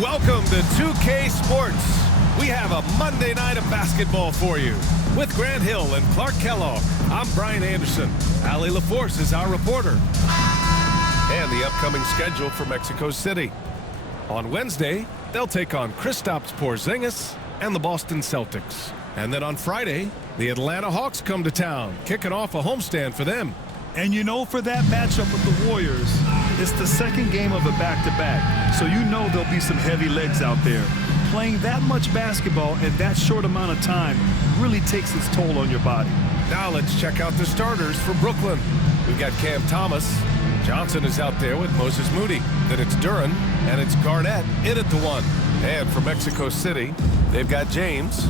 Welcome to 2K Sports. We have a Monday night of basketball for you. With Grant Hill and Clark Kellogg, I'm Brian Anderson. Allie LaForce is our reporter. And the upcoming schedule for Mexico City. On Wednesday, they'll take on Kristaps Porzingis and the Boston Celtics. And then on Friday, the Atlanta Hawks come to town, kicking off a homestand for them. And you know, for that matchup with the Warriors, it's the second game of a back-to-back. So you know there'll be some heavy legs out there. Playing that much basketball in that short amount of time really takes its toll on your body. Now let's check out the starters for Brooklyn. We've got Cam Thomas. Johnson is out there with Moses Moody. Then it's Duren, and it's Garnett in at the one. And for Mexico City, they've got James.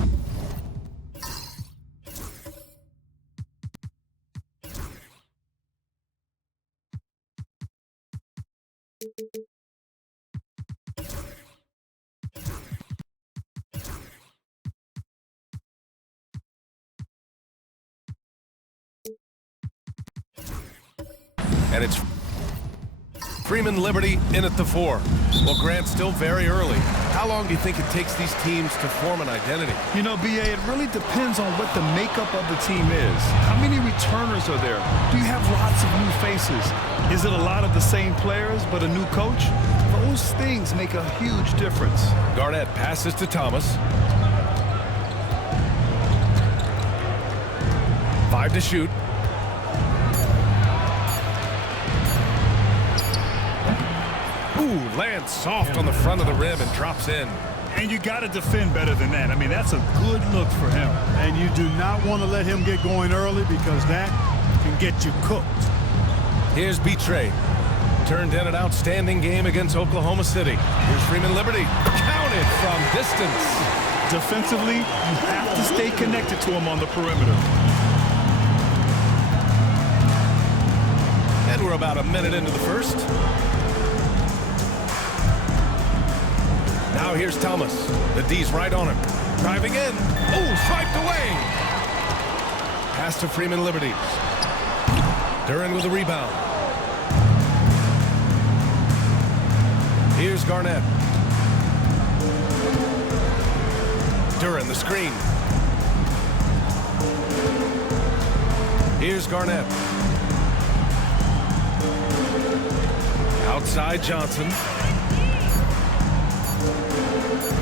And it's Freeman Liberty in at the 4. Well, Grant, still very early. How long do you think it takes these teams to form an identity? You know, B.A., it really depends on what the makeup of the team is. How many returners are there? Do you have lots of new faces? Is it a lot of the same players but a new coach? Those things make a huge difference. Garnett passes to Thomas. 5 to shoot. Ooh, lands soft on the front of the rim and drops in. And you got to defend better than that. I mean, that's a good look for him. And you do not want to let him get going early because that can get you cooked. Here's Betray. Turned in an outstanding game against Oklahoma City. Here's Freeman Liberty. Counted from distance. Defensively, you have to stay connected to him on the perimeter. And we're about a minute into the first. Now here's Thomas. The D's right on him. Driving in. Oh, swiped away. Pass to Freeman Liberty. Duren with a rebound. Here's Garnett. Duren, the screen. Here's Garnett. Outside Johnson.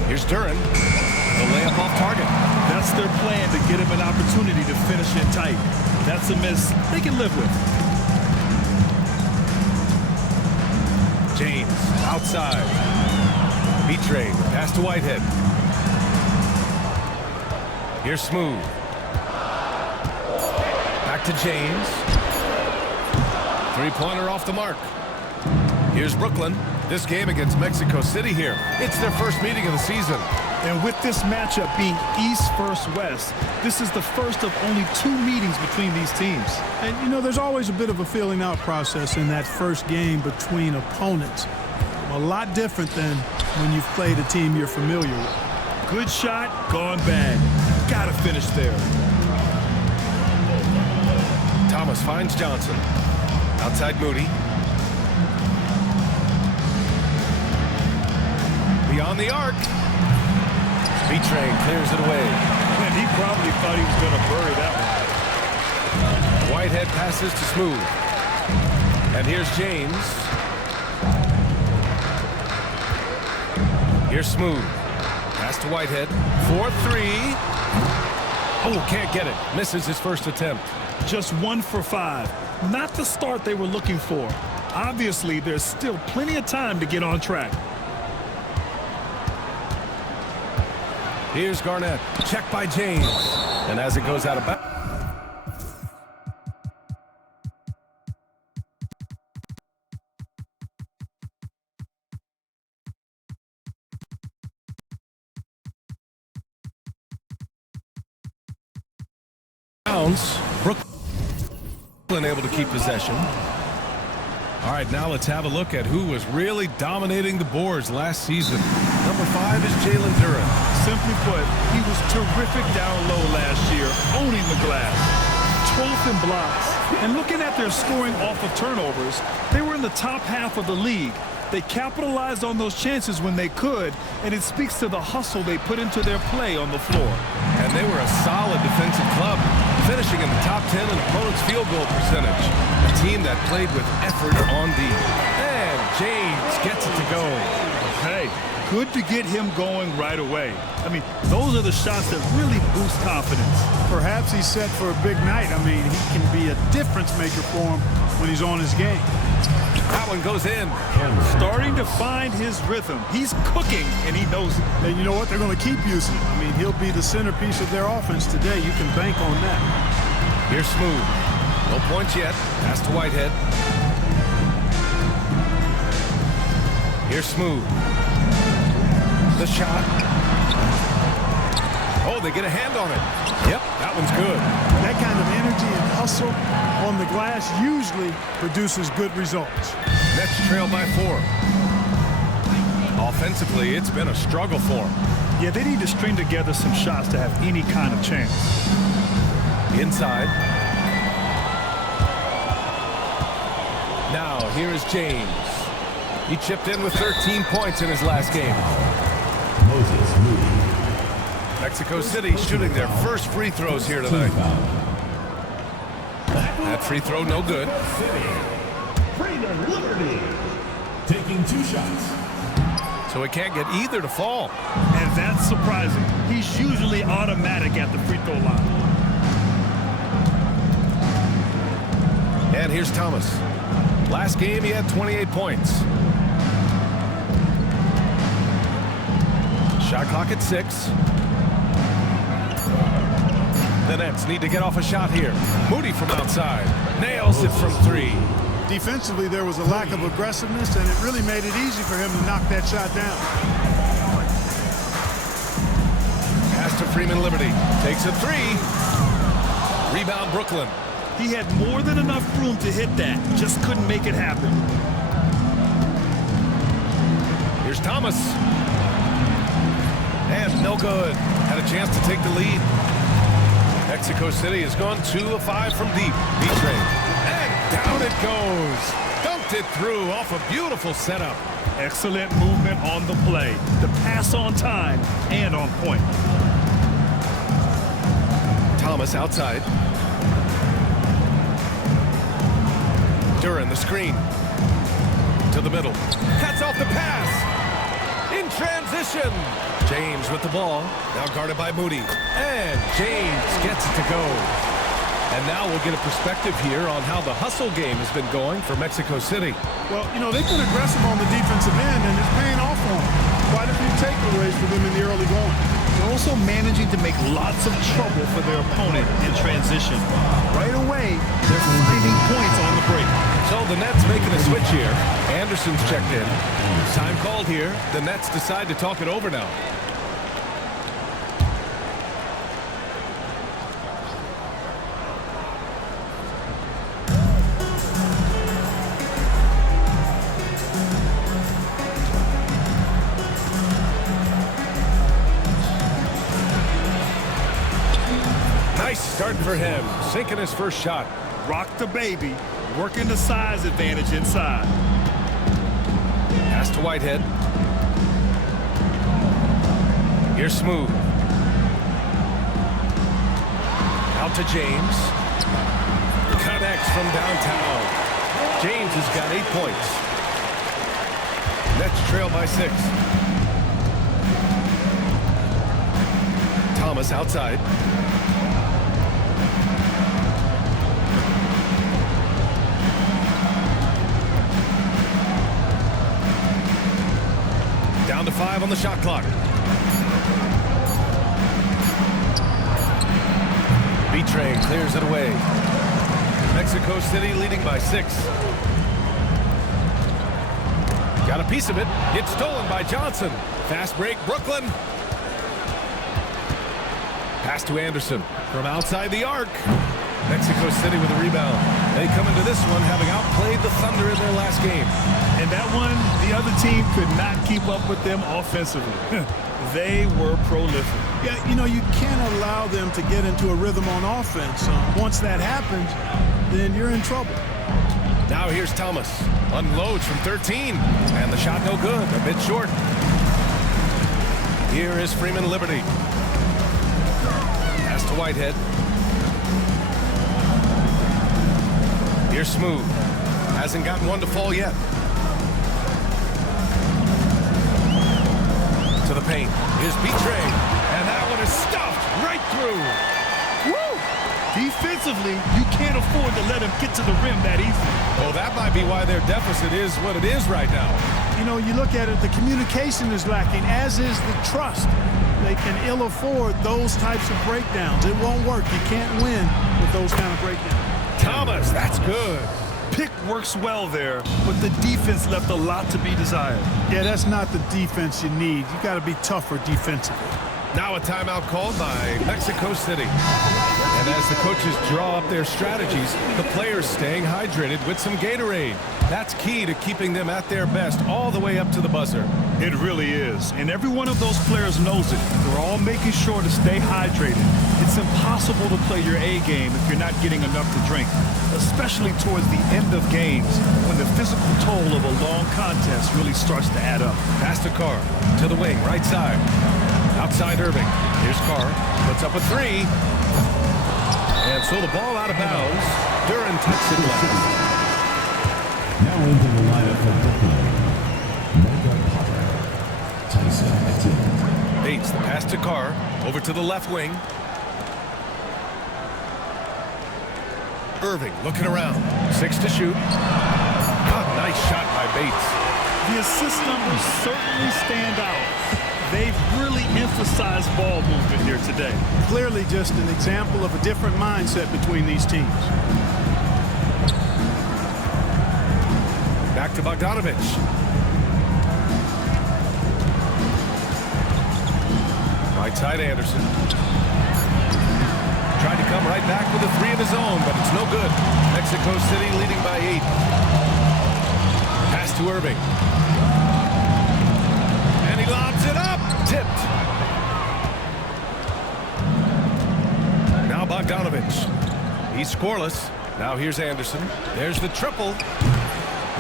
Here's Duren. The layup off target. That's their plan, to get him an opportunity to finish it tight. That's a miss they can live with. James outside. Betray. Pass to Whitehead. Here's Smooth. Back to James. Three-pointer off the mark. Here's Brooklyn. This game against Mexico City here. It's their first meeting of the season. And with this matchup being East versus West, this is the first of only 2 meetings between these teams. And, you know, there's always a bit of a feeling out process in that first game between opponents. A lot different than when you've played a team you're familiar with. Good shot, gone bad. Gotta finish there. Thomas finds Johnson. Outside Moody. Beyond the arc. Betray clears it away. And he probably thought he was going to bury that one. Whitehead passes to Smooth. And here's James. Here's Smooth. Pass to Whitehead. 4-3. Oh, can't get it. Misses his first attempt. Just 1 for 5. Not the start they were looking for. Obviously, there's still plenty of time to get on track. Here's Garnett. Checked by James. And as it goes out of bounds. Brooklyn able to keep possession. All right, now let's have a look at who was really dominating the boards last season. Number 5 is Jalen Duren. Simply put, he was terrific down low last year, owning the glass. 12th in blocks. And looking at their scoring off of turnovers, they were in the top half of the league. They capitalized on those chances when they could, and it speaks to the hustle they put into their play on the floor. And they were a solid defensive club, finishing in the top 10 in opponents' field goal percentage. A team that played with effort on D. And James gets it to go. Hey, good to get him going right away. I mean, those are the shots that really boost confidence. Perhaps he's set for a big night. I mean, he can be a difference maker for him when he's on his game. That one goes in. Starting to find his rhythm. He's cooking, and he knows it. And you know what? They're going to keep using him. I mean, he'll be the centerpiece of their offense today. You can bank on that. Here's Smooth. No points yet. Pass to Whitehead. Here's Smooth. The shot. Oh, they get a hand on it. Yep, that one's good. That kind of energy and hustle on the glass usually produces good results. Nets trail by 4. Offensively, it's been a struggle for them. Yeah, they need to string together some shots to have any kind of chance. Inside. Now, here is James. He chipped in with 13 points in his last game. Mexico City shooting their first free throws here tonight. That free throw no good. Taking 2 shots. So he can't get either to fall. And that's surprising. He's usually automatic at the free throw line. And here's Thomas. Last game he had 28 points. Shot clock at 6. The Nets need to get off a shot here. Moody from outside. Nails it from 3. Defensively, there was a lack of aggressiveness, and it really made it easy for him to knock that shot down. Pass to Freeman Liberty. Takes a 3. Rebound Brooklyn. He had more than enough room to hit that. Just couldn't make it happen. Here's Thomas. And no good. Had a chance to take the lead. Mexico City has gone 2 of 5 from deep. B-Train. And down it goes. Dunked it through off a beautiful setup. Excellent movement on the play. The pass on time and on point. Thomas outside. Duran the screen. To the middle. Cuts off the pass. In transition. James with the ball. Now guarded by Moody. And James gets it to go. And now we'll get a perspective here on how the hustle game has been going for Mexico City. Well, you know, they've been aggressive on the defensive end, and it's paying off for them. Quite a few takeaways for them in the early going. They're also managing to make lots of trouble for their opponent in transition. Right away, they're finding points on the break. So the Nets making a switch here. Anderson's checked in. Time called here. The Nets decide to talk it over now. Nice start for him. Sinking his first shot. Rock the baby. Working the size advantage inside. Pass to Whitehead. Here's Smooth. Out to James. Connects from downtown. James has got 8 points. Nets trail by 6. Thomas outside. Down to 5 on the shot clock. B-Train clears it away. Mexico City leading by 6. Got a piece of it. It's stolen by Johnson. Fast break, Brooklyn. Pass to Anderson from outside the arc. Mexico City with a rebound. They come into this one having outplayed the Thunder in their last game. And that one, the other team could not keep up with them offensively. They were prolific. Yeah, you know, you can't allow them to get into a rhythm on offense. Once that happens, then you're in trouble. Now here's Thomas. Unloads from 13. And the shot no good. A bit short. Here is Freeman Liberty. Pass to Whitehead. Here's Smooth. Hasn't gotten one to fall yet. To the paint. Here's Betray. And that one is stuffed right through. Woo! Defensively, you can't afford to let him get to the rim that easy. Well, that might be why their deficit is what it is right now. You know, you look at it, the communication is lacking, as is the trust. They can ill afford those types of breakdowns. It won't work. You can't win with those kind of breakdowns. Thomas, that's good. Pick works well there, but the defense left a lot to be desired. Yeah, that's not the defense you need. You got to be tougher defensively. Now a timeout called by Mexico City. And as the coaches draw up their strategies, the players staying hydrated with some Gatorade. That's key to keeping them at their best all the way up to the buzzer. It really is, and every one of those players knows it. They're all making sure to stay hydrated. It's impossible to play your A game if you're not getting enough to drink, especially towards the end of games when the physical toll of a long contest really starts to add up. Pass to Carr, to the wing, right side. Outside Irving. Here's Carr, puts up a three. And so the ball out of bounds. Duran takes it left. Now into the lineup for Brooklyn. Mega Potter. Tyson Etienne. Bates, the pass to Carr. Over to the left wing. Irving looking around. 6 to shoot. Oh, nice shot by Bates. The assist numbers certainly stand out. They've really emphasized ball movement here today. Clearly just an example of a different mindset between these teams. Back to Bogdanovich. Right side Anderson. Tried to come right back with a three of his own, but it's no good. Mexico City leading by 8. Pass to Irving. And he lobs it up. Tipped. Now Bogdanovich. He's scoreless. Now here's Anderson. There's the triple.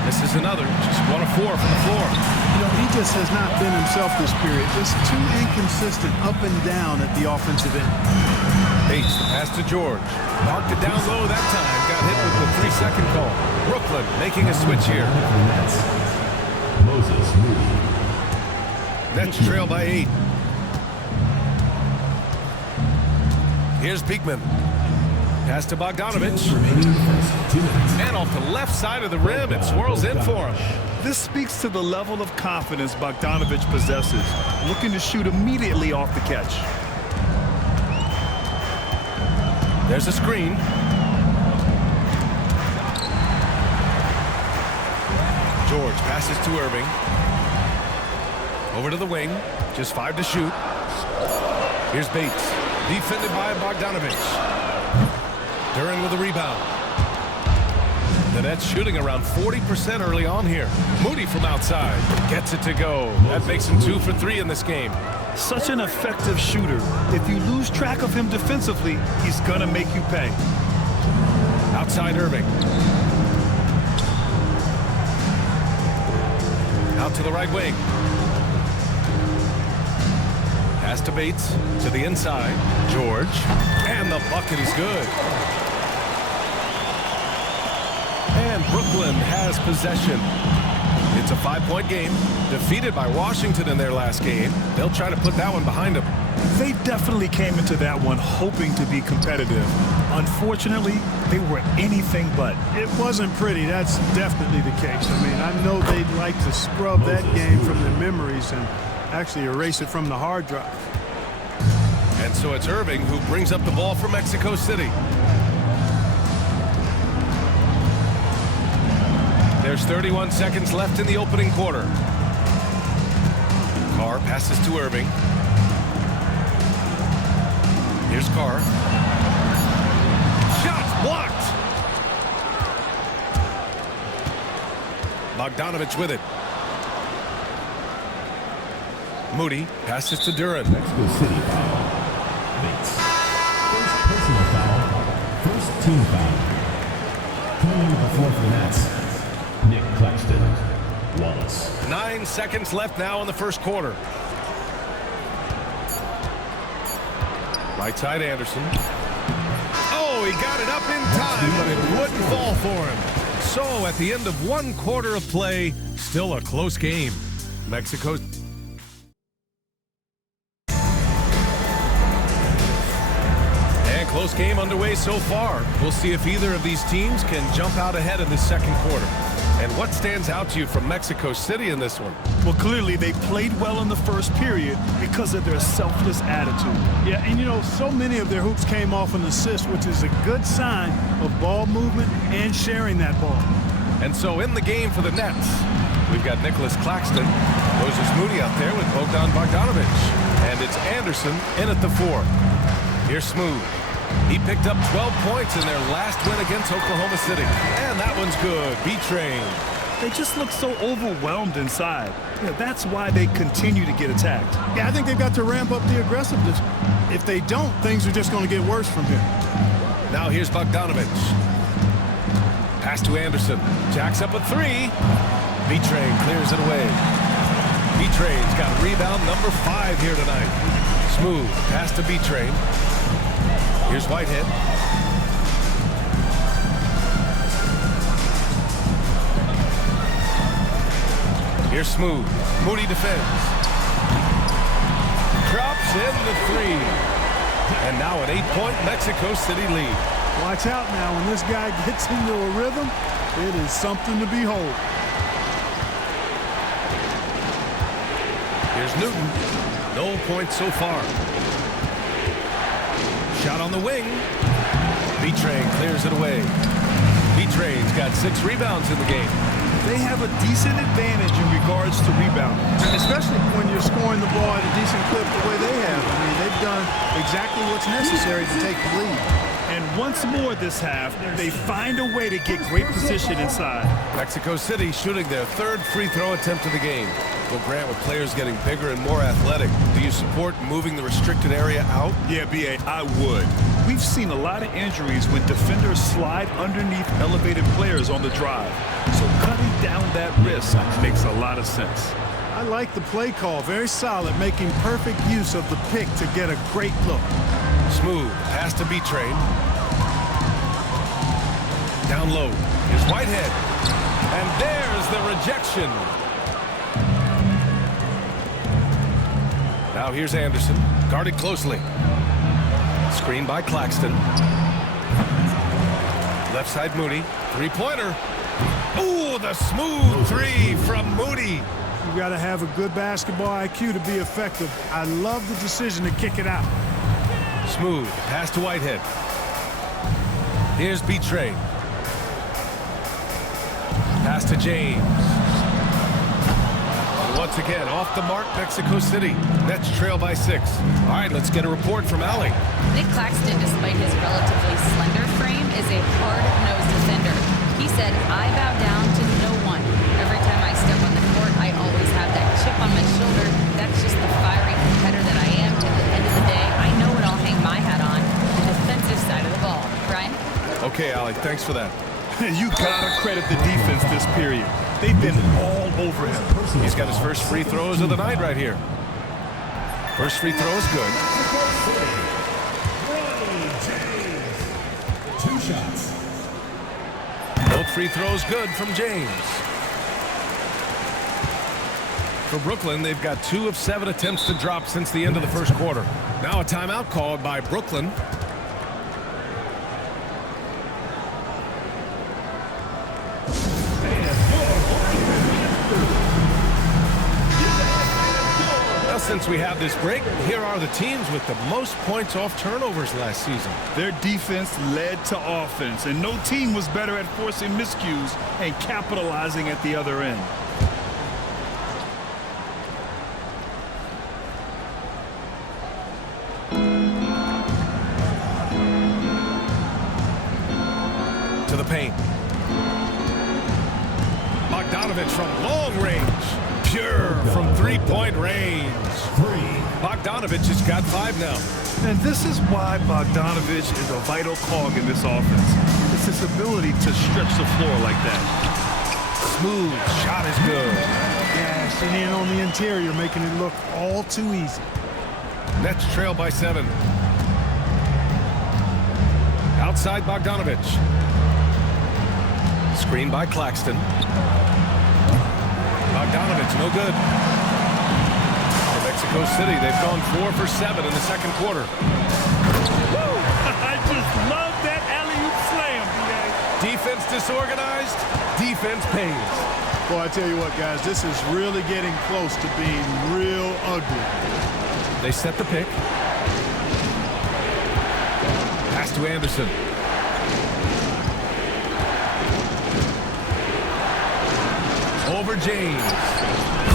This is another. Just 1 of 4 from the floor. You know, he just has not been himself this period. Just too inconsistent up and down at the offensive end. Bates, the pass to George. Marked it down low that time. Got hit with the 3-second call. Brooklyn making a switch here. Moses Moody. Nets trail by 8. Here's Beekman. Pass to Bogdanovich. And off the left side of the rim, it swirls in for him. This speaks to the level of confidence Bogdanovich possesses, looking to shoot immediately off the catch. There's a screen. George passes to Irving. Over to the wing. Just 5 to shoot. Here's Bates. Defended by Bogdanovich. Duran with a rebound. The Nets shooting around 40% early on here. Moody from outside. Gets it to go. That makes him 2 for 3 in this game. Such an effective shooter. If you lose track of him defensively, he's going to make you pay. Outside Irving. Out to the right wing. Pass to Bates. To the inside. George. And the bucket is good. And Brooklyn has possession. It's a 5-point game. Defeated by Washington in their last game. They'll try to put that one behind them. They definitely came into that one hoping to be competitive. Unfortunately, they were anything but. It wasn't pretty. That's definitely the case. I mean, I know they'd like to scrub that game from their memories and actually erase it from the hard drive. And so it's Irving who brings up the ball for Mexico City. There's 31 seconds left in the opening quarter. Carr passes to Irving. Here's Carr. Shots blocked. Bogdanovich with it. Moody passes to Duran. Mexico City foul. Bates. First personal foul. First team foul. Coming in before for the Nets. Nick Clutch. Wallace. 9 seconds left now in the first quarter. Right side Anderson. Oh, he got it up in time, but it wouldn't fall for him. So at the end of 1 quarter of play, still a close game. Mexico. And close game underway so far. We'll see if either of these teams can jump out ahead in the second quarter. And what stands out to you from Mexico City in this one? Well, clearly they played well in the first period because of their selfless attitude. Yeah, and you know, so many of their hoops came off an assist, which is a good sign of ball movement and sharing that ball. And so in the game for the Nets, we've got Nicholas Claxton, Moses Moody out there with Bogdan Bogdanovic. And it's Anderson in at the 4. Here's Smooth. He picked up 12 points in their last win against Oklahoma City. And that one's good. B-Train. They just look so overwhelmed inside. You know, that's why they continue to get attacked. Yeah, I think they've got to ramp up the aggressiveness. If they don't, things are just going to get worse from here. Now here's Bogdanovic. Pass to Anderson. Jacks up a 3. B-Train clears it away. B-Train's got rebound number 5 here tonight. Smooth. Pass to B-Train. Here's Whitehead. Here's Smooth. Moody defends. Drops in the 3. And now an 8-point Mexico City lead. Watch out now. When this guy gets into a rhythm, it is something to behold. Here's Newton. No points so far. Shot on the wing. B-Train clears it away. B-Train's got 6 rebounds in the game. They have a decent advantage in regards to rebounding. Especially when you're scoring the ball at a decent clip the way they have. I mean, they've done exactly what's necessary to take the lead. And once more this half, they find a way to get great position inside. Mexico City shooting their 3rd free throw attempt of the game. Well, Grant, with players getting bigger and more athletic, do you support moving the restricted area out? Yeah, B.A., I would. We've seen a lot of injuries when defenders slide underneath elevated players on the drive. So cutting down that risk makes a lot of sense. I like the play call. Very solid, making perfect use of the pick to get a great look. Smooth. Pass to B-Train. Down low. Here's Whitehead. And there's the rejection. Now here's Anderson. Guarded closely. Screen by Claxton. Left side Moody. 3-pointer. Ooh, the smooth 3 from Moody. You've got to have a good basketball IQ to be effective. I love the decision to kick it out. Smooth. Pass to Whitehead. Here's B-Train. Pass to James. And once again, off the mark, Mexico City. Nets trail by 6. All right, let's get a report from Allie. Nick Claxton, despite his relatively slender frame, is a hard-nosed defender. He said, "I bow down to no one. Every time I step on the court, I always have that chip on my shoulder. That's just the fiery competitor that I am. To the end of the day, I know what I'll hang my hat on, the defensive side of the ball." Brian? Okay, Allie, thanks for that. You gotta credit the defense this period. They've been all over him. He's got his first free throws of the night right here. First free throw is good. James. 2 shots. Both free throws good from James. For Brooklyn, they've got 2 of 7 attempts to drop since the end of the first quarter. Now a timeout called by Brooklyn. Well, since we have this break, here are the teams with the most points off turnovers last season. Their defense led to offense, and no team was better at forcing miscues and capitalizing at the other end. To the paint. Bogdanovic from long range. Pure from 3-point range. Bogdanovic has got 5 now. And this is why Bogdanovic is a vital cog in this offense. It's his ability to stretch the floor like that. Smooth shot is good. pressing in on the interior, making it look all too easy. Nets trail by 7. Outside Bogdanovich. Screen by Claxton. Bogdanovich, no good. For Mexico City, they've gone 4 for 7 in the second quarter. Woo! I just love that alley-oop slam, B.A. Defense disorganized, defense pays. Boy, I tell you what, guys, this is really getting close to being real ugly. They set the pick. Pass to Anderson. Over James.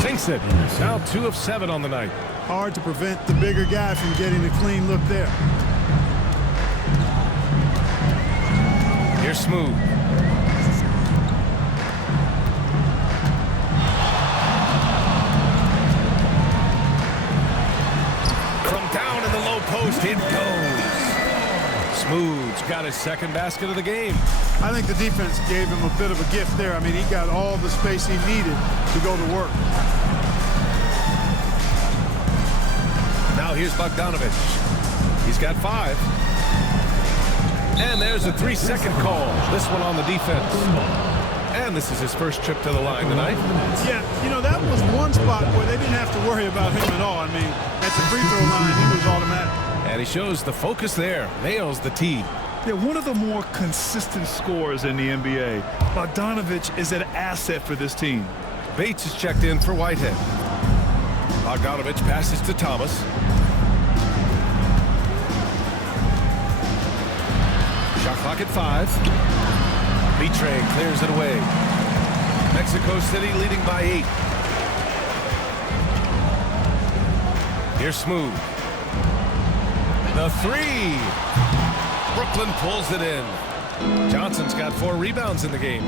Sinks it. Now 2 of 7 on the night. Hard to prevent the bigger guy from getting a clean look there. Here's Smooth. From down in the low post, it goes. Smooth's got his second basket of the game. I think the defense gave him a bit of a gift there. I mean, he got all the space he needed to go to work. Now here's Bogdanovich. He's got 5. And there's a 3-second call. This one on the defense. And this is his first trip to the line tonight. Yeah, you know, that was one spot where they didn't have to worry about him at all. I mean, at the free throw line, he was automatic. And he shows the focus there. Nails the tee. They're one of the more consistent scorers in the NBA. Bogdanovich is an asset for this team. Bates is checked in for Whitehead. Bogdanovich passes to Thomas. Shot clock at 5. Betray clears it away. Mexico City leading by 8. Here's Smooth. The 3. Brooklyn pulls it in. Johnson's got 4 rebounds in the game.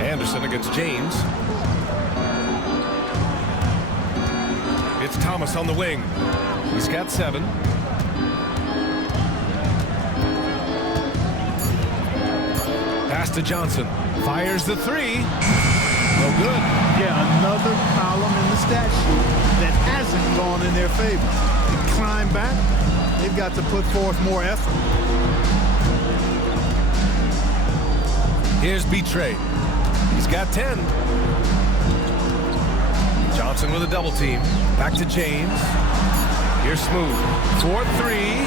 Anderson against James. It's Thomas on the wing. He's got 7. Pass to Johnson. Fires the 3. No good. Yeah, another column in the stat sheet that hasn't gone in their favor. To climb back, they've got to put forth more effort. Here's Betray. He's got 10. Johnson with a double team. Back to James. Here's Smooth. 4-3.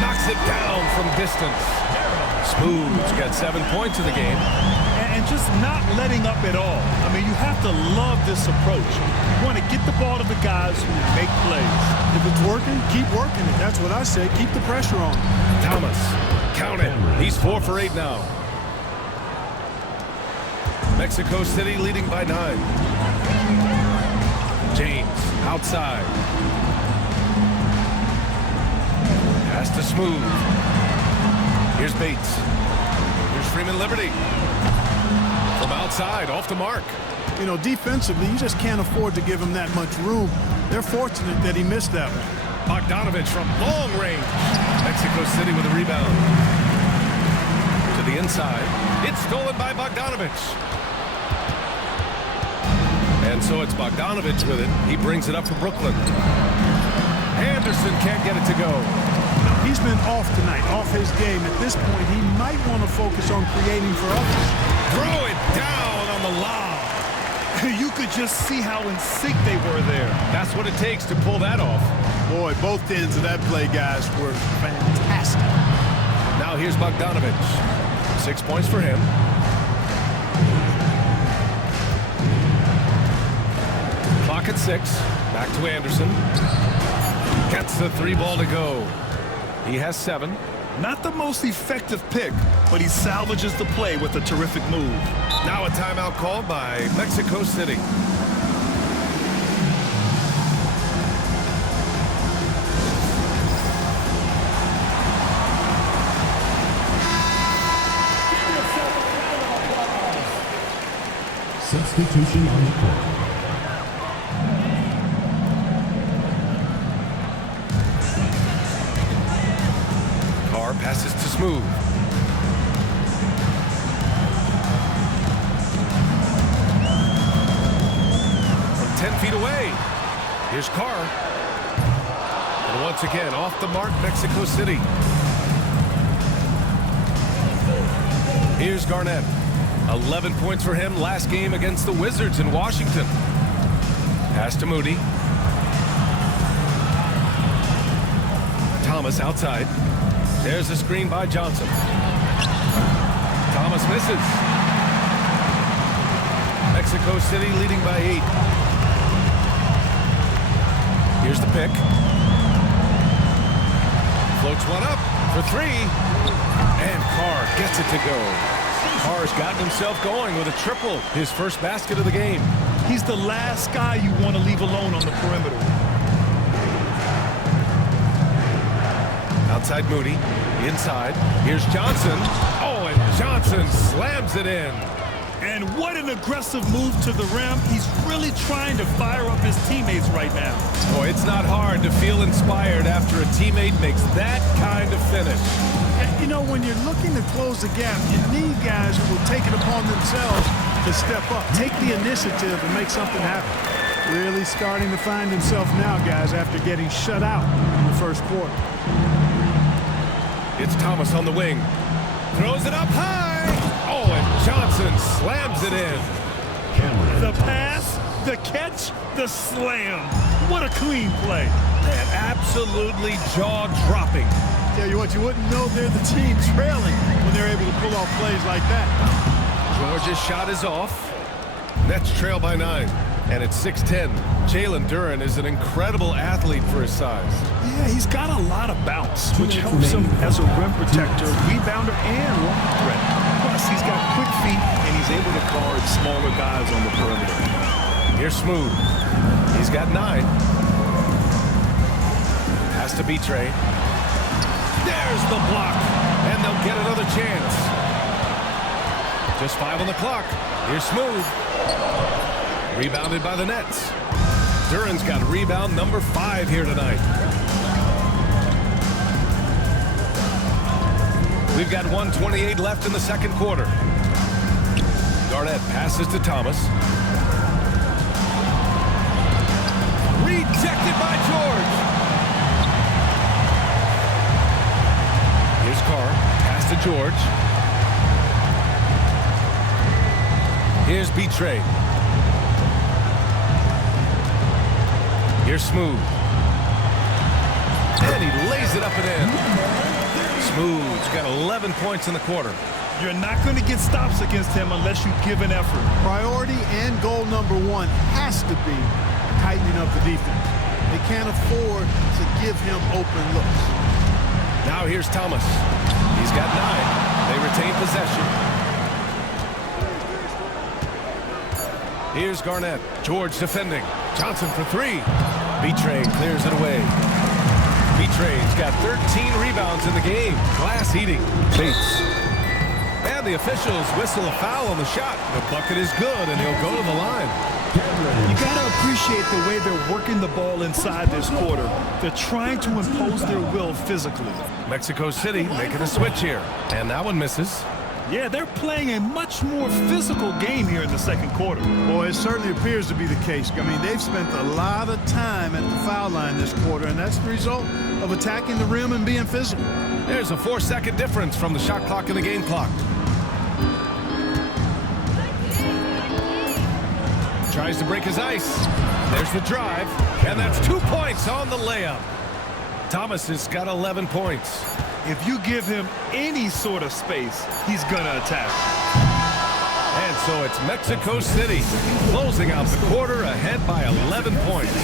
Knocks it down from distance. Smooth's got 7 points in the game. And just not letting up at all. I mean, you have to love this approach. You want to get the ball to the guys who make plays. If it's working, keep working it. That's what I say. Keep the pressure on. Thomas. Count it. He's 4 for 8 now. Mexico City leading by 9. James outside. Pass to Smooth. Here's Bates. Here's Freeman Liberty. From outside, off the mark. You know, defensively, you just can't afford to give him that much room. They're fortunate that he missed that one. Bogdanovich from long range. Mexico City with a rebound. To the inside. It's stolen by Bogdanovich. And so it's Bogdanovich with it. He brings it up for Brooklyn. Anderson can't get it to go. He's been off tonight, off his game. At this point, he might want to focus on creating for others. Throw it down on the lob. You could just see how in sync they were there. That's what it takes to pull that off. Boy, both ends of that play, guys, were fantastic. Now here's Bogdanovich. 6 points for him. Clock at 6. Back to Anderson. Gets the 3 ball to go. He has 7. Not the most effective pick, but he salvages the play with a terrific move. Now a timeout called by Mexico City. Substitution on the court. Passes to Smooth. 10 feet away. Here's Carr. And once again, off the mark, Mexico City. Here's Garnett. 11 points for him last game against the Wizards in Washington. Pass to Moody. Thomas outside. There's a screen by Johnson. Thomas misses. Mexico City leading by 8. Here's the pick. Floats one up for 3. And Carr gets it to go. Carr's gotten himself going with a triple, his first basket of the game. He's the last guy you want to leave alone on the perimeter. Outside Moody, inside. Here's Johnson. Oh, and Johnson slams it in. And what an aggressive move to the rim. He's really trying to fire up his teammates right now. Boy, it's not hard to feel inspired after a teammate makes that kind of finish. You know, when you're looking to close the gap, you need guys who will take it upon themselves to step up, take the initiative and make something happen. Really starting to find himself now, guys, after getting shut out in the first quarter. It's Thomas on the wing. Throws it up high. Oh, and Johnson slams it in. The pass, the catch, the slam. What a clean play. Man, absolutely jaw-dropping. Tell you what, you wouldn't know they're the team trailing when they're able to pull off plays like that. Georgia's shot is off. Nets trail by 9. And it's 6-10. Jalen Duren is an incredible athlete for his size. Yeah, he's got a lot of bounce, which helps him as a rim protector, rebounder, and long threat. Plus, he's got quick feet, and he's able to guard smaller guys on the perimeter. Here's Smooth. He's got 9. Has to be Trey. There's the block, and they'll get another chance. Just 5 on the clock. Here's Smooth. Rebounded by the Nets. Duren's got rebound number 5 here tonight. We've got 1:28 left in the second quarter. Garnett passes to Thomas. Rejected by George. Here's Carr. Pass to George. Here's B-Trey. Here's Smooth. And he lays it up and in. Smooth's got 11 points in the quarter. You're not going to get stops against him unless you give an effort. Priority and goal number 1 has to be tightening up the defense. They can't afford to give him open looks. Now here's Thomas. He's got 9. They retain possession. Here's Garnett. George defending. Johnson for 3. B-Trey clears it away. B-Trey's got 13 rebounds in the game. Glass eating. Bates. And the officials whistle a foul on the shot. The bucket is good, and he'll go to the line. You got to appreciate the way they're working the ball inside this quarter. They're trying to impose their will physically. Mexico City making a switch here. And that one misses. Yeah, they're playing a much more physical game here in the second quarter. Boy, it certainly appears to be the case. I mean, they've spent a lot of time at the foul line this quarter, and that's the result of attacking the rim and being physical. There's a 4-second difference from the shot clock and the game clock. Tries to break his ice. There's the drive, and that's 2 points on the layup. Thomas has got 11 points. If you give him any sort of space, he's gonna attack. And so it's Mexico City closing out the quarter ahead by 11 points.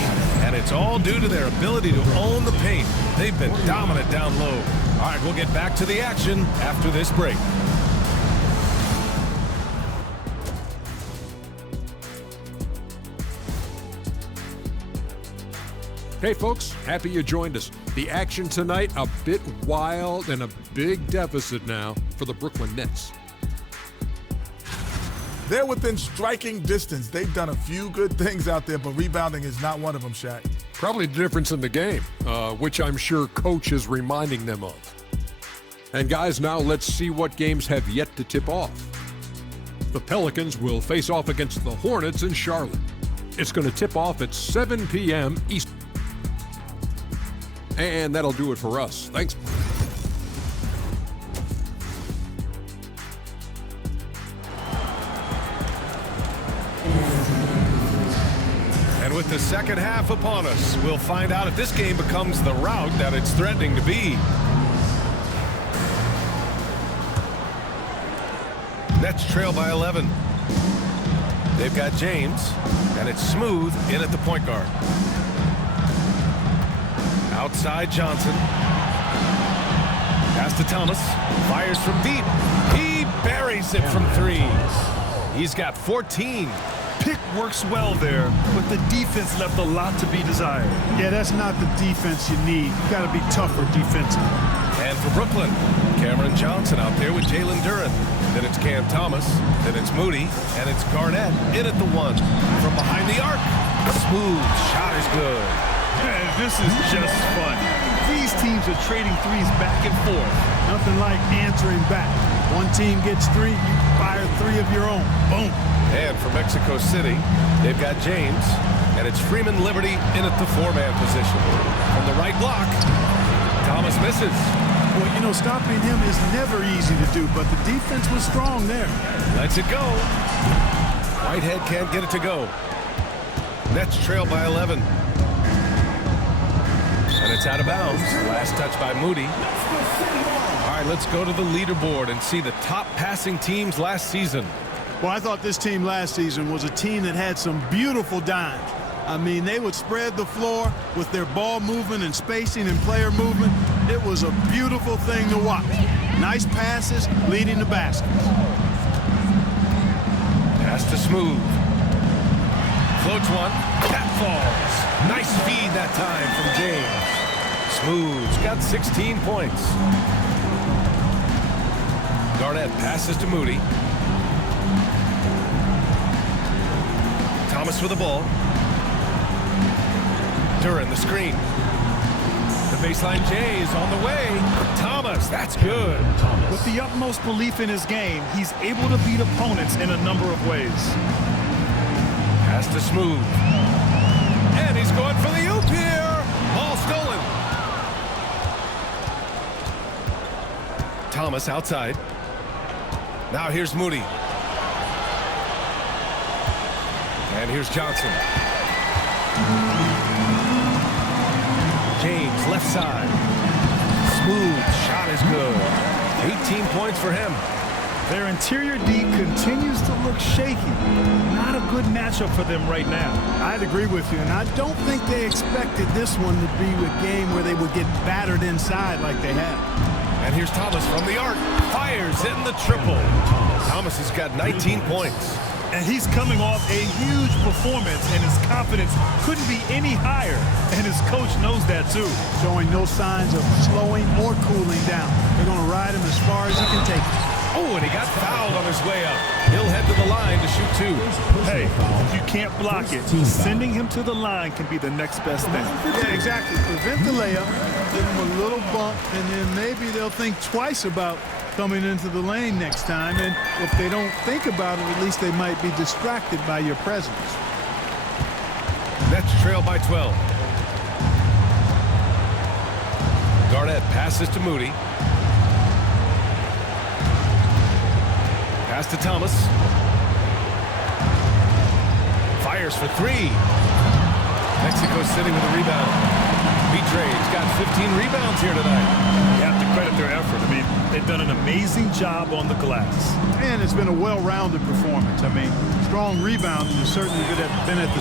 And it's all due to their ability to own the paint. They've been dominant down low. All right, we'll get back to the action after this break. Hey folks, happy you joined us. The action tonight, a bit wild and a big deficit now for the Brooklyn Nets. They're within striking distance. They've done a few good things out there, but rebounding is not one of them, Shaq. Probably the difference in the game, which I'm sure Coach is reminding them of. And guys, now let's see what games have yet to tip off. The Pelicans will face off against the Hornets in Charlotte. It's going to tip off at 7 p.m. Eastern. And that'll do it for us. Thanks. And with the second half upon us, we'll find out if this game becomes the rout that it's threatening to be. Nets trail by 11. They've got James, and it's Smooth in at the point guard. Outside Johnson. Pass to Thomas. Fires from deep. He buries it from three. He's got 14. Pick works well there, but the defense left a lot to be desired. Yeah, that's not the defense you need. You got to be tougher defensively. And for Brooklyn, Cameron Johnson out there with Jalen Duren. Then it's Cam Thomas. Then it's Moody. And it's Garnett in at the one. From behind the arc. Smooth shot is good. Man, this is just fun. These teams are trading threes back and forth. Nothing like answering back. One team gets three, you fire three of your own. Boom. And for Mexico City, they've got James. And it's Freeman Liberty in at the four-man position. From the right block, Thomas misses. Well, you know, stopping him is never easy to do, but the defense was strong there. Lets it go. Whitehead can't get it to go. Nets trail by 11. And it's out of bounds. Last touch by Moody. All right, let's go to the leaderboard and see the top passing teams last season. Well, I thought this team last season was a team that had some beautiful dimes. I mean, they would spread the floor with their ball movement and spacing and player movement. It was a beautiful thing to watch. Nice passes leading to baskets. Pass to Smooth. Floats one. That falls. Nice feed that time from James. Smooth's got 16 points. Garnett passes to Moody. Thomas with the ball. Duren the screen. The baseline J is on the way. Thomas, that's good. With the utmost belief in his game, he's able to beat opponents in a number of ways. Pass to Smooth. And he's going for the oop here. Ball stolen. Thomas outside. Now here's Moody. And here's Johnson. James left side. Smooth shot is good. 18 points for him. Their interior D continues to look shaky. Not a good matchup for them right now. I'd agree with you, and I don't think they expected this one to be a game where they would get battered inside like they have. And here's Thomas from the arc. Fires in the triple. Thomas has got 19 points. And he's coming off a huge performance, and his confidence couldn't be any higher. And his coach knows that, too. Showing no signs of slowing or cooling down. They're going to ride him as far as he can take it. Oh, and he got fouled on his way up. He'll head to the line to shoot two. Hey, if you can't block it, sending him to the line can be the next best thing. Yeah, exactly. Prevent the layup, give him a little bump, and then maybe they'll think twice about coming into the lane next time. And if they don't think about it, at least they might be distracted by your presence. Nets trail by 12. Garnett passes to Moody. Pass to Thomas. Fires for three. Mexico City with a rebound. Betray's got 15 rebounds here tonight. You have to credit their effort. I mean, they've done an amazing job on the glass. And it's been a well-rounded performance. I mean, strong rebounding has certainly been at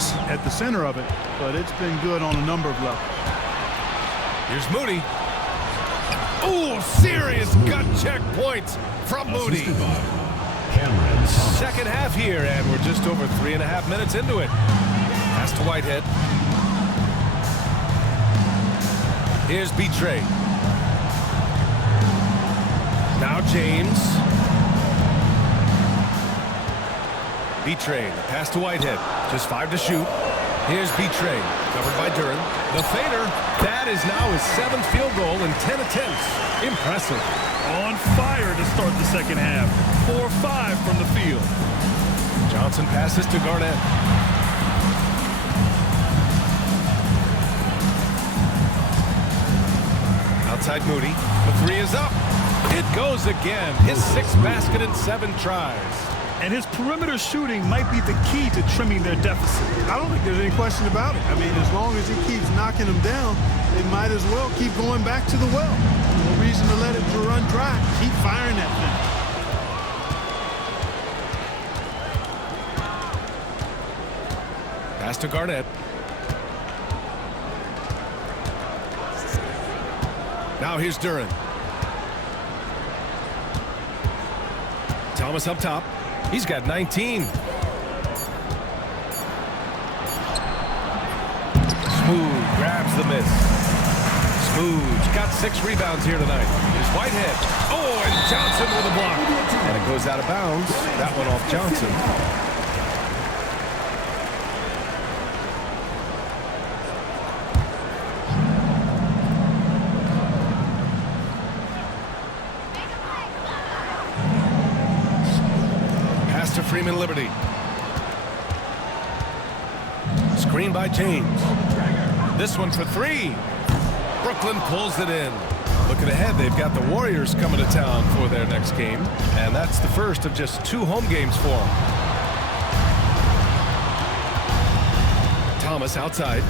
the center of it, but it's been good on a number of levels. Here's Moody. Oh, serious gut check points from Moody. Second half here, and we're just over 3.5 minutes into it. Pass to Whitehead. Here's Betray. Now James. Betray. The pass to Whitehead. Just 5 to shoot. Here's Betray. Covered by Duren. The fader. That is now his 7th field goal in 10 attempts. Impressive. On fire to start the second half. 4-5 from the field. Johnson passes to Garnett. Outside Moody. The three is up. It goes again. His 6th basket in 7 tries. And his perimeter shooting might be the key to trimming their deficit. I don't think there's any question about it. I mean, as long as he keeps knocking them down, they might as well keep going back to the well. No reason to let it run dry. Keep firing that thing. Pass to Garnett. Now here's Duran. Thomas up top. He's got 19. Smooth grabs the miss. Smooth got 6 rebounds here tonight. Here's Whitehead. Oh, and Johnson with a block. And it goes out of bounds. That one off Johnson. To Freeman Liberty. Screen by James. This one for 3. Brooklyn pulls it in. Looking ahead, they've got the Warriors coming to town for their next game, and that's the first of just 2 home games for them. Thomas outside.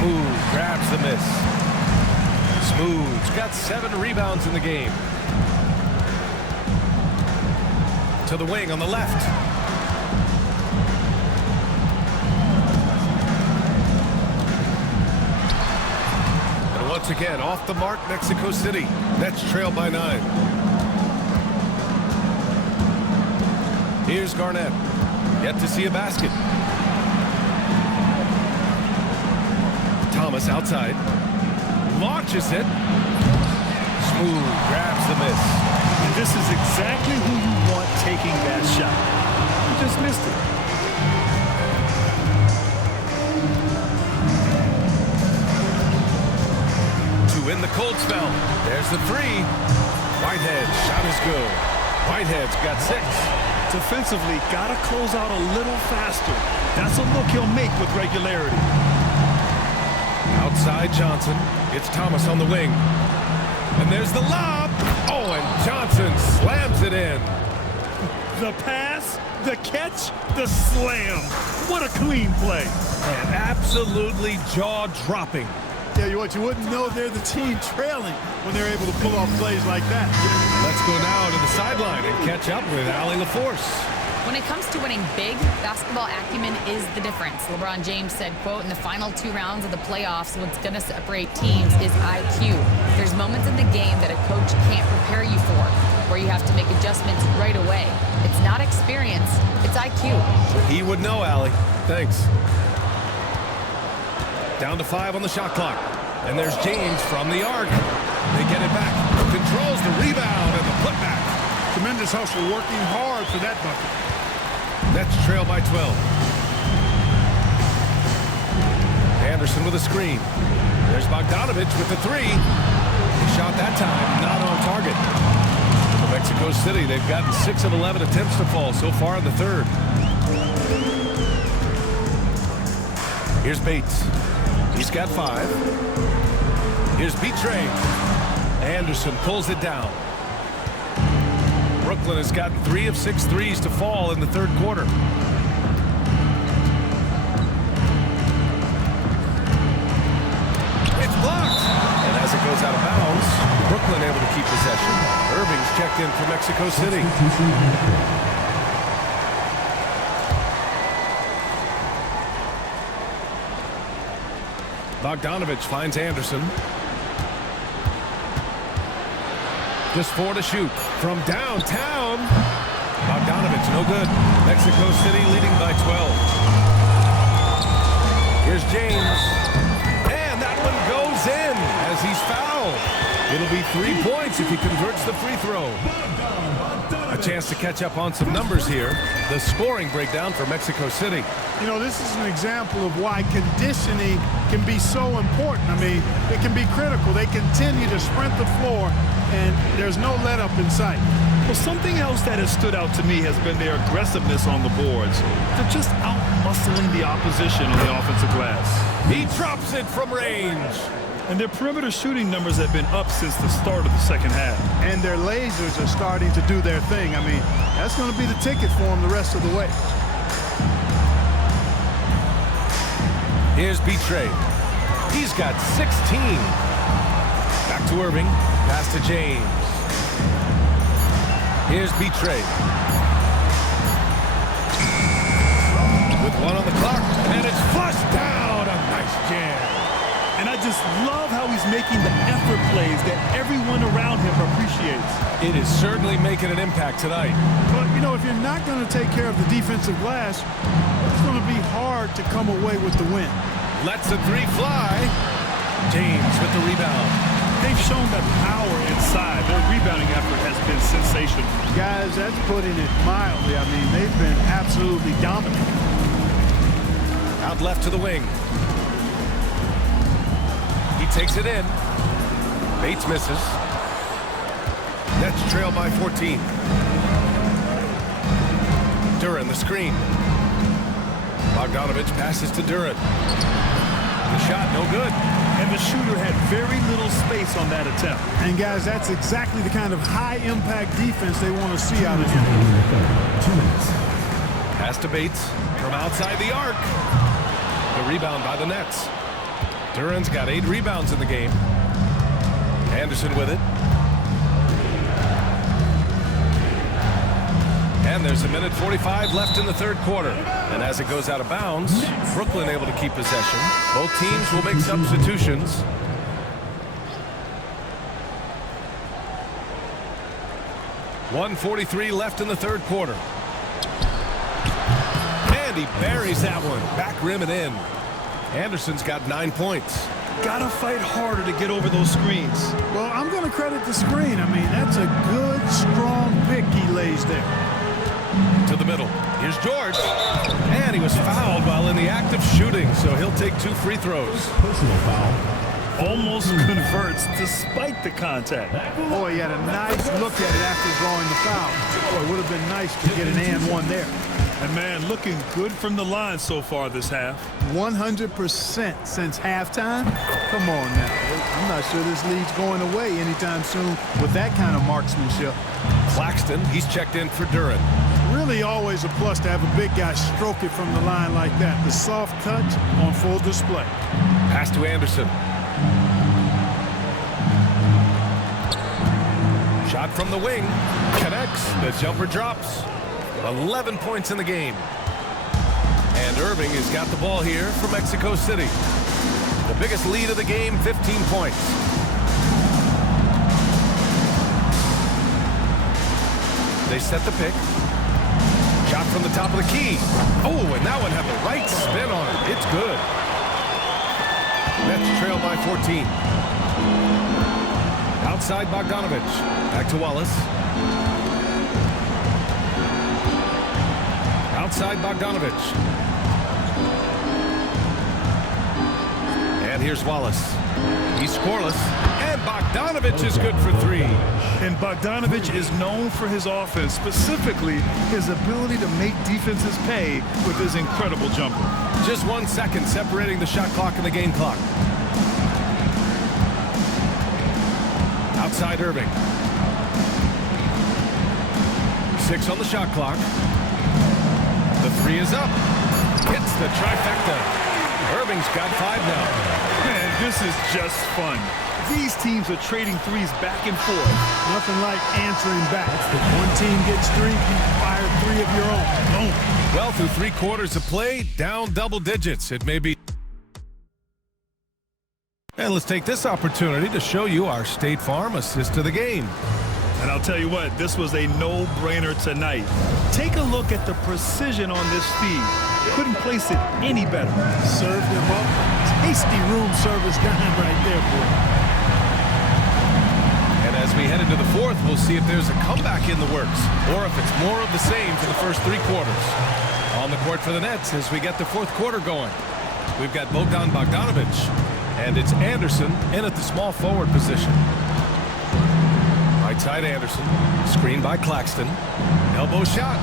Smooth grabs the miss. Smooth's got 7 rebounds in the game. To the wing on the left. And once again, off the mark, Mexico City. Nets trail by 9. Here's Garnett. Yet to see a basket. Thomas outside. Launches it. Smooth grabs the miss. And this is exactly who you want taking that shot. He just missed it. To win the cold spell. There's the 3. Whitehead shot is good. Whitehead's got 6. Defensively, gotta close out a little faster. That's a look he'll make with regularity. Outside Johnson. It's Thomas on the wing. And there's the lob. Oh, and Johnson slams it in. The pass, the catch, the slam. What a clean play. And absolutely jaw-dropping. Tell you what, you wouldn't know they're the team trailing when they're able to pull off plays like that. Let's go now to the sideline and catch up with Allie LaForce. When it comes to winning big, basketball acumen is the difference. LeBron James said, quote, in the final 2 rounds of the playoffs, what's going to separate teams is IQ. There's moments in the game that a coach can't prepare you for, where you have to make adjustments right away. It's not experience, it's IQ. He would know, Allie. Thanks. Down to 5 on the shot clock. And there's James from the arc. They get it back. Controls the rebound and the putback. Tremendous hustle, working hard for that bucket. Nets trail by 12. Anderson with a screen. There's Bogdanovich with the 3. He shot that time, not on target. For Mexico City, they've gotten 6 of 11 attempts to fall so far in the 3rd. Here's Bates. He's got 5. Here's Betrey. Anderson pulls it down. Brooklyn has got 3 of 6 threes to fall in the 3rd quarter. It's blocked. And as it goes out of bounds, Brooklyn able to keep possession. Irving's checked in for Mexico City. Bogdanovich finds Anderson. Just 4 to shoot from downtown. Bogdanovich, no good. Mexico City leading by 12. Here's James. And that one goes in as he's fouled. It'll be 3 points if he converts the free throw. A chance to catch up on some numbers here. The scoring breakdown for Mexico City. You know, this is an example of why conditioning can be so important. I mean, it can be critical. They continue to sprint the floor, and there's no let-up in sight. Well, something else that has stood out to me has been their aggressiveness on the boards. They're just out-muscling the opposition on the offensive glass. He drops it from range. And their perimeter shooting numbers have been up since the start of the second half. And their lasers are starting to do their thing. I mean, that's going to be the ticket for them the rest of the way. Here's Betray. He's got 16. Back to Irving. Pass to James. Here's Betray. With 1 on the clock, and it's flushed down. A nice jam. And I just love how he's making the effort plays that everyone around him appreciates. It is certainly making an impact tonight. But, you know, if you're not going to take care of the defensive glass, it's going to be hard to come away with the win. Lets the 3 fly. James with the rebound. They've shown that power inside. Their rebounding effort has been sensational. Guys, that's putting it mildly. I mean, they've been absolutely dominant. Out left to the wing. He takes it in. Bates misses. Nets trail by 14. Duran the screen. Bogdanovich passes to Duran. The shot no good. And the shooter had very little space on that attempt. And guys, that's exactly the kind of high-impact defense they want to see out of him. 2 minutes. Pass to Bates from outside the arc. The rebound by the Nets. Duran's got 8 rebounds in the game. Anderson with it. And there's 1:45 left in the third quarter. And as it goes out of bounds, Brooklyn able to keep possession. Both teams will make substitutions. .143 left in the third quarter. And he buries that one. Back rim and in. Anderson's got 9 points. Gotta fight harder to get over those screens. Well, I'm going to credit the screen. I mean, that's a good, strong pick he lays there. To the middle. Here's George. And he was fouled while in the act of shooting, so he'll take 2 free throws. Personal foul. Almost converts despite the contact. Boy, he had a nice look at it after drawing the foul. Boy, it would have been nice to get an and one there. And man, looking good from the line so far this half. 100% since halftime? Come on now. I'm not sure this lead's going away anytime soon with that kind of marksmanship. Claxton, he's checked in for Duran. Really always a plus to have a big guy stroke it from the line like that. The soft touch on full display. Pass to Anderson. Shot from the wing. Connects. The jumper drops. 11 points in the game. And Irving has got the ball here for Mexico City. The biggest lead of the game, 15 points. They set the pick. Shot from the top of the key. Oh, and that one had the right spin on it. It's good. Nets trail by 14. Outside Bogdanovich. Back to Wallace. Outside Bogdanovich. And here's Wallace. He's scoreless. And Bogdanovich is good for 3. And Bogdanovich is known for his offense, specifically his ability to make defenses pay with his incredible jumper. Just 1 second separating the shot clock and the game clock. Outside Irving. 6 on the shot clock. The 3 is up. Hits the trifecta. Irving's got 5 now. Man, this is just fun. These teams are trading threes back and forth. Nothing like answering back. One team gets 3, you fire 3 of your own. Boom. Well, through 3 quarters of play, down double digits. It may be. And let's take this opportunity to show you our State Farm assist to the game. And I'll tell you what, this was a no-brainer tonight. Take a look at the precision on this feed. Couldn't place it any better. Served him up. Tasty room service dime right there, boy. into the fourth, we'll see if there's a comeback in the works or if it's more of the same for the first 3 quarters. On the court for the Nets as we get the fourth quarter going. We've got Bogdanovich, and it's Anderson in at the small forward position. Right side Anderson, screened by Claxton. Elbow shot.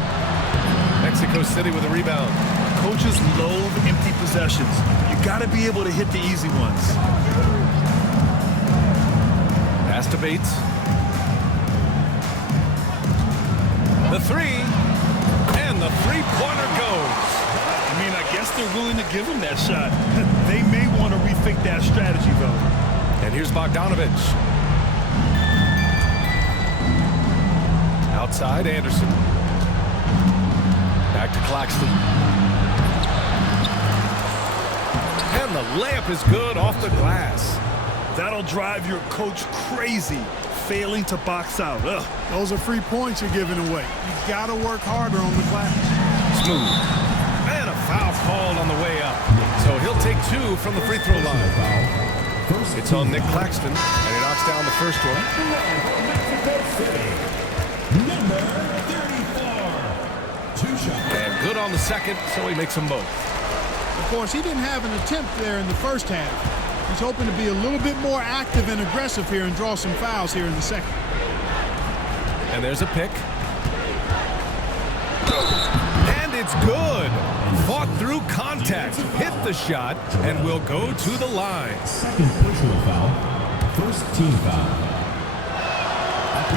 Mexico City with a rebound. Coaches loathe empty possessions. You got to be able to hit the easy ones. Pass to Bates. The three, and the three-pointer goes. I mean, I guess they're willing to give him that shot. They may want to rethink that strategy, though. And here's Bogdanovich. Outside, Anderson. Back to Claxton. And the layup is good off the glass. That'll drive your coach crazy, failing to box out. Ugh. Those are free points you're giving away. You've got to work harder on the glass. Smooth. And a foul called on the way up. So he'll take 2 from the free throw line. It's on Nick Claxton, and he knocks down the first one. Number 34. 2 shots. And good on the second, so he makes them both. Of course, he didn't have an attempt there in the first half. He's hoping to be a little bit more active and aggressive here and draw some fouls here in the second. And there's a pick. And it's good. Fought through contact, hit the shot, and will go to the line. Second personal foul. First team foul.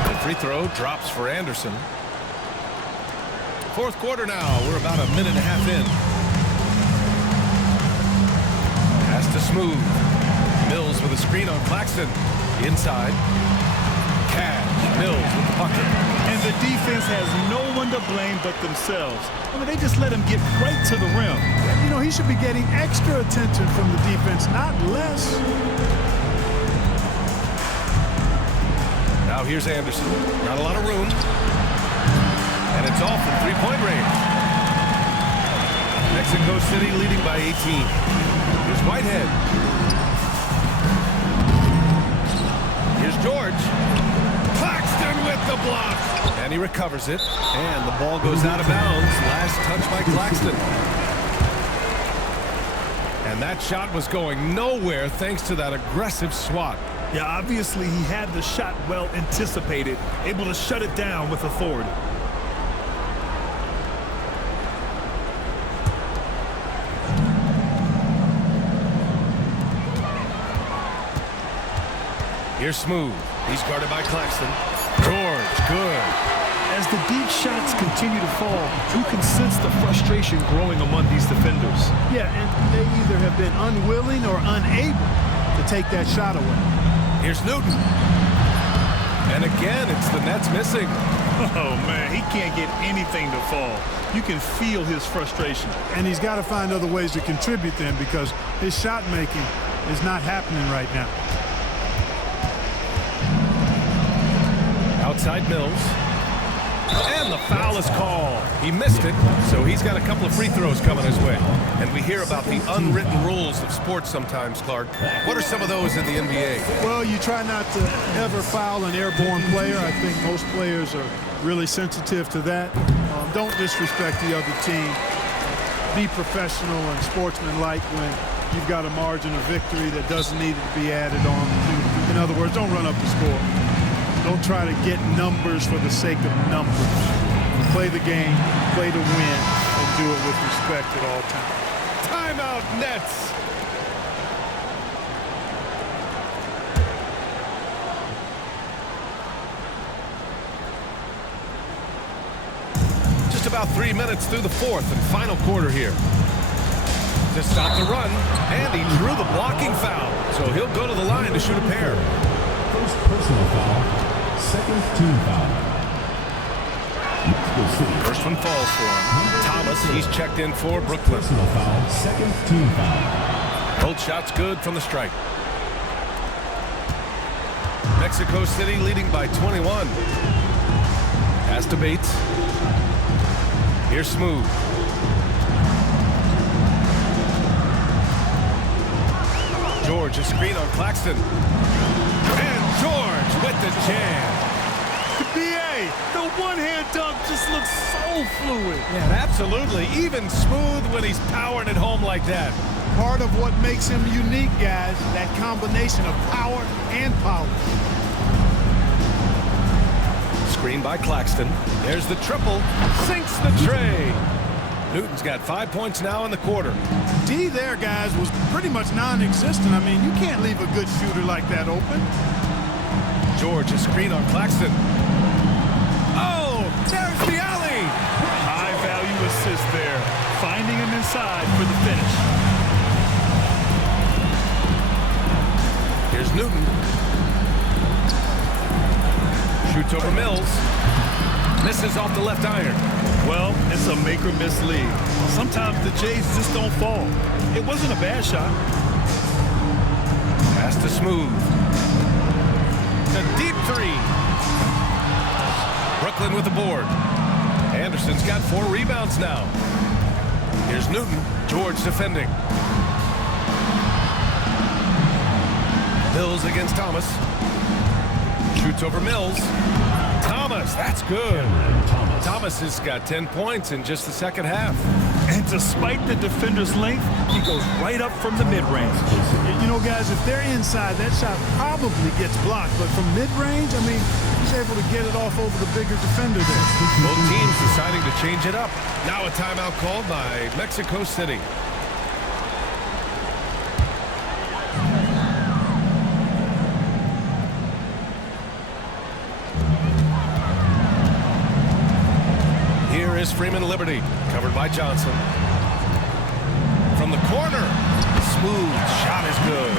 The free throw drops for Anderson. Fourth quarter now. We're about a minute and a half in. Pass to Smooth. Mills with a screen on Claxton. Inside. Cash. Mills with the bucket. And the defense has no one to blame but themselves. I mean, they just let him get right to the rim. You know, he should be getting extra attention from the defense, not less. Now here's Anderson. Not a lot of room. And it's off from three-point range. Mexico City leading by 18. Here's Whitehead. Here's George. Claxton with the block. And he recovers it. And the ball goes out of bounds. Last touch by Claxton. And that shot was going nowhere thanks to that aggressive swat. Yeah, obviously he had the shot well anticipated, able to shut it down with authority. Here's Smooth. He's guarded by Claxton. George, good. As the deep shots continue to fall, you can sense the frustration growing among these defenders. Yeah, and they either have been unwilling or unable to take that shot away. Here's Newton. And again, it's the Nets missing. Oh, man, he can't get anything to fall. You can feel his frustration. And he's got to find other ways to contribute then because his shot making is not happening right now. Outside Mills. And the foul is called. He missed it, so he's got a couple of free throws coming his way. And we hear about the unwritten rules of sports sometimes, Clark. What are some of those in the NBA? Well, you try not to ever foul an airborne player. I think most players are really sensitive to that. Don't disrespect the other team. Be professional and sportsmanlike when you've got a margin of victory that doesn't need to be added on to. In other words, don't run up the score. Don't try to get numbers for the sake of numbers. Play the game, play to win, and do it with respect at all times. Timeout, Nets. Just about 3 minutes through the fourth and final quarter here. To stop the run, and he drew the blocking foul. So he'll go to the line to shoot a pair. First personal foul. Second team foul. First one falls for him. Thomas, he's checked in for Brooklyn. Personal foul. Second team foul. Both shots good from the stripe. Mexico City leading by 21. Pass to Bates. Here's Smooth. George, a screen on Claxton. And George with the jam. one-hand dunk just looks so fluid. Yeah, absolutely. Even smooth when he's powering it home like that. Part of what makes him unique, guys, that combination of power and power. Screen by Claxton. There's the triple. Sinks the tray. Newton's got 5 points now in the quarter. D there, guys, was pretty much non-existent. I mean, you can't leave a good shooter like that open. George, a screen on Claxton. Oh, there's the alley. High-value assist there. Finding him inside for the finish. Here's Newton. Shoots over Mills. Misses off the left iron. Well, it's a make-or-miss league. Sometimes the Jays just don't fall. It wasn't a bad shot. Pass to Smooth. The deep three. Brooklyn with the board. Anderson's got 4 rebounds now. Here's Newton. George defending. Mills against Thomas. Shoots over Mills. Thomas, that's good. Thomas has got 10 points in just the second half. And despite the defender's length, he goes right up from the mid-range. You know, guys, if they're inside, that shot probably gets blocked. But from mid-range, I mean, he's able to get it off over the bigger defender there. Both teams deciding to change it up. Now a timeout called by Mexico City. Here is Freeman Liberty, covered by Johnson. From the corner, Smooth shot is good.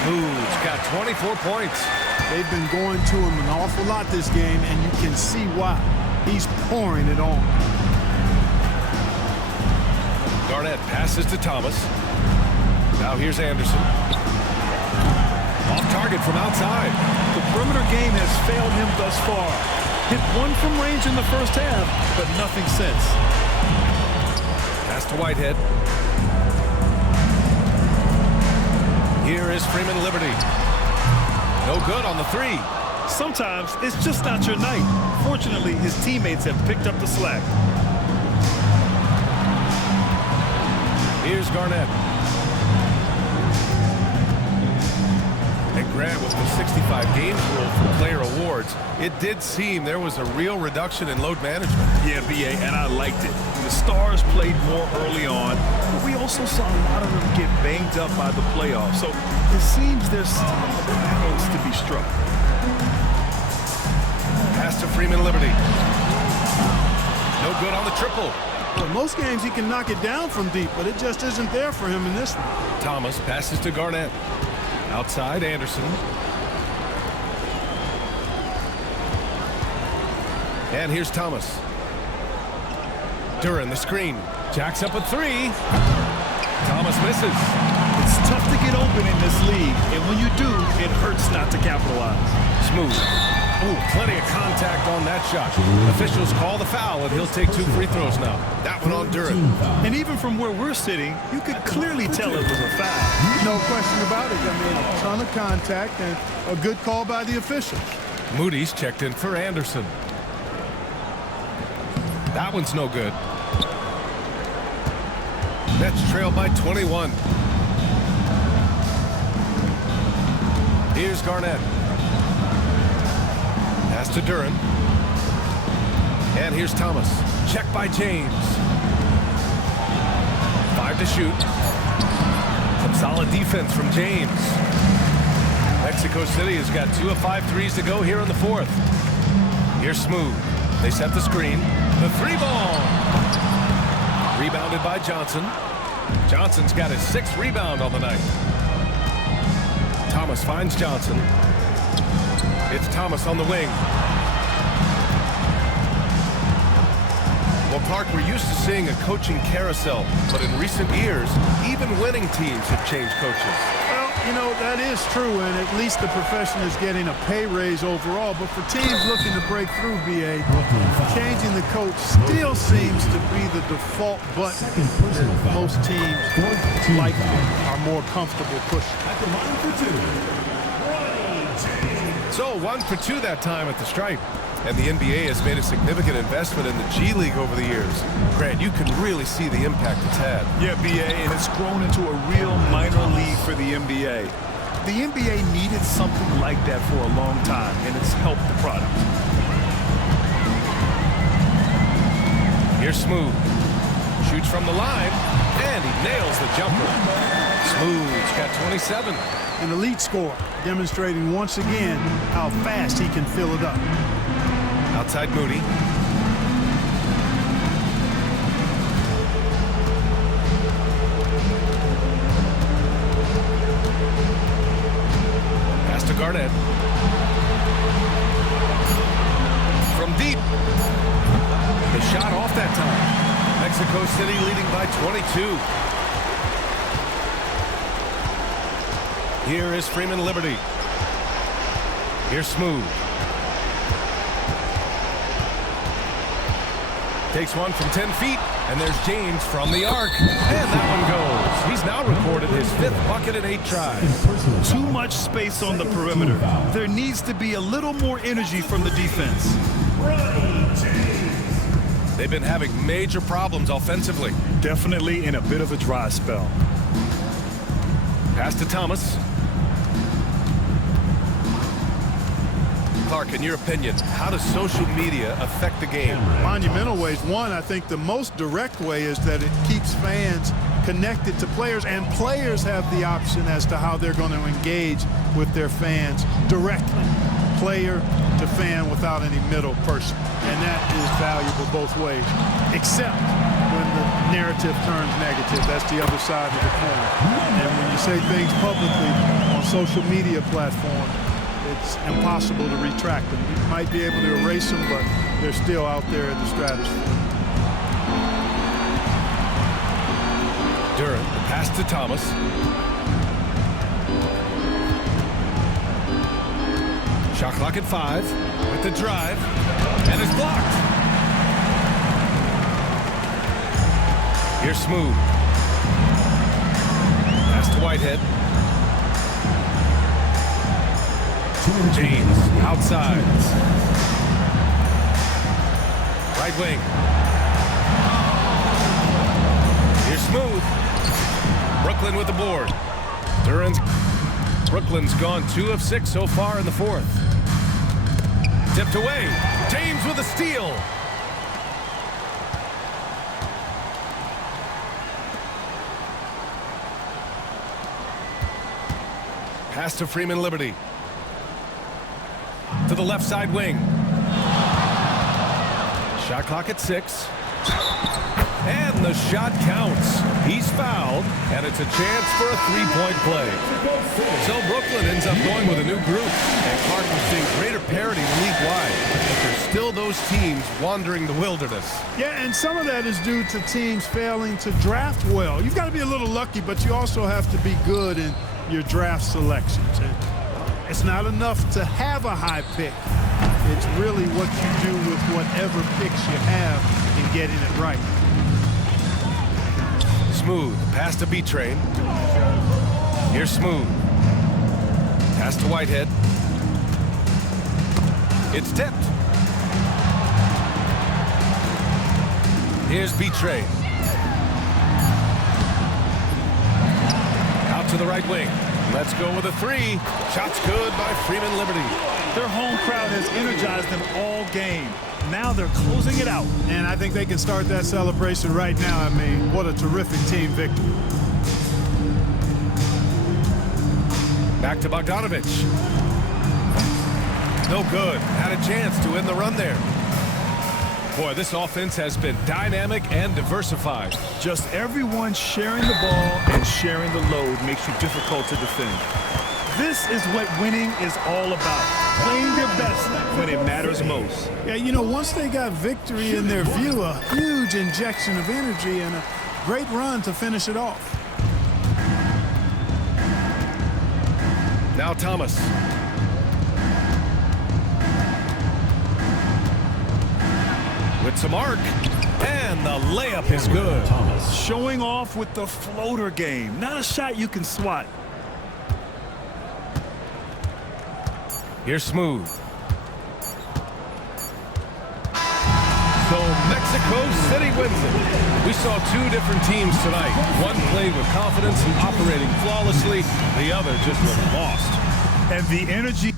Smooth's got 24 points. They've been going to him an awful lot this game, and you can see why. He's pouring it on. Garnett passes to Thomas. Now here's Anderson. Off target from outside. The perimeter game has failed him thus far. Hit one from range in the first half, but nothing since. Pass to Whitehead. Here is Freeman Liberty. No good on the three. Sometimes it's just not your night. Fortunately, his teammates have picked up the slack. Here's Garnett. And Grant, with the 65 games rule for player awards, it did seem there was a real reduction in load management. Yeah, BA, and I liked it. The Stars played more early on, but we also saw a lot of them get banged up by the playoffs. So it seems there's still a balance to be struck. Pass to Freeman Liberty. No good on the triple. Well, most games he can knock it down from deep, but it just isn't there for him in this one. Thomas passes to Garnett. Outside, Anderson. And here's Thomas. Duran, the screen. Jacks up a three. Thomas misses. It's tough to get open in this league, and when you do, it hurts not to capitalize. Smooth. Ooh, plenty of contact on that shot. Officials call the foul, and he'll take 2 free throws now. That one on Duran. And even from where we're sitting, you could clearly tell it was a foul. No question about it. I mean, a ton of contact and a good call by the officials. Moody's checked in for Anderson. That one's no good. Nets trail by 21. Here's Garnett. Pass to Duran. And here's Thomas. Check by James. 5 to shoot. Some solid defense from James. Mexico City has got 2 of 5 threes to go here in the fourth. Here's Smooth. They set the screen. The 3-ball. Rebounded by Johnson. Johnson's got his 6th rebound on the night. Thomas finds Johnson. It's Thomas on the wing. Well, Clark, we're used to seeing a coaching carousel, but in recent years, even winning teams have changed coaches. Well, you know, that is true, and at least the profession is getting a pay raise overall. But for teams looking to break through, BA, changing the coach still seems to be the default button most teams likely are more comfortable pushing. At the line for 2, Bronny James. So 1 for 2 that time at the stripe. And the NBA has made a significant investment in the G League over the years. Grant, you can really see the impact it's had. Yeah, BA, and it's grown into a real minor league for the NBA. The NBA needed something like that for a long time, and it's helped the product. Here's Smooth. Shoots from the line, and he nails the jumper. Smooth's got 27. An elite scorer, demonstrating once again how fast he can fill it up. Outside Moody. Pass to Garnett. From deep. The shot off that time. Mexico City leading by 22. Here is Freeman Liberty. Here's Smooth. Takes one from 10 feet, and there's James from the arc. And that one goes. He's now recorded his 5th bucket in 8 tries. Too much space on the perimeter. There needs to be a little more energy from the defense. They've been having major problems offensively. Definitely in a bit of a dry spell. Pass to Thomas. Clark, in your opinion, how does social media affect the game? Monumental ways. One, I think the most direct way is that it keeps fans connected to players, and players have the option as to how they're going to engage with their fans directly. Player to fan without any middle person. And that is valuable both ways, except when the narrative turns negative. That's the other side of the coin. And when you say things publicly on social media platforms, it's impossible to retract them. You might be able to erase them, but they're still out there in the stratosphere. Durant, the pass to Thomas. Shot clock at 5 with the drive, and it's blocked. Here's Smooth. Pass to Whitehead. James outside. Right wing. Here's Smooth. Brooklyn with the board. Brooklyn's gone 2 of 6 so far in the 4th. Tipped away. James with a steal. Pass to Freeman Liberty. To the left side wing. Shot clock at 6. And the shot counts. He's fouled, and it's a chance for a 3-point play. So Brooklyn ends up going with a new group. And Clark, was seeing greater parity league-wide. But there's still those teams wandering the wilderness. Yeah, and some of that is due to teams failing to draft well. You've got to be a little lucky, but you also have to be good in your draft selections. And it's not enough to have a high pick. It's really what you do with whatever picks you have and getting it right. Smooth, pass to B-Train. Here's Smooth. Pass to Whitehead. It's tipped. Here's B-Train. Out to the right wing. Let's go with a 3. Shot's good by Freeman Liberty. Their home crowd has energized them all game. Now they're closing it out. And I think they can start that celebration right now. I mean, what a terrific team victory. Back to Bogdanovich. No good. Had a chance to end the run there. Boy, this offense has been dynamic and diversified. Just everyone sharing the ball and sharing the load makes you difficult to defend. This is what winning is all about. Playing your best when it matters most. Yeah, you know, once they got victory in their view, a huge injection of energy and a great run to finish it off. Now Thomas. With some arc, and the layup is good. Thomas showing off with the floater game. Not a shot you can swat. Here's Smooth. So Mexico City wins it. We saw two different teams tonight. One played with confidence, operating flawlessly. The other just looked lost. And the energy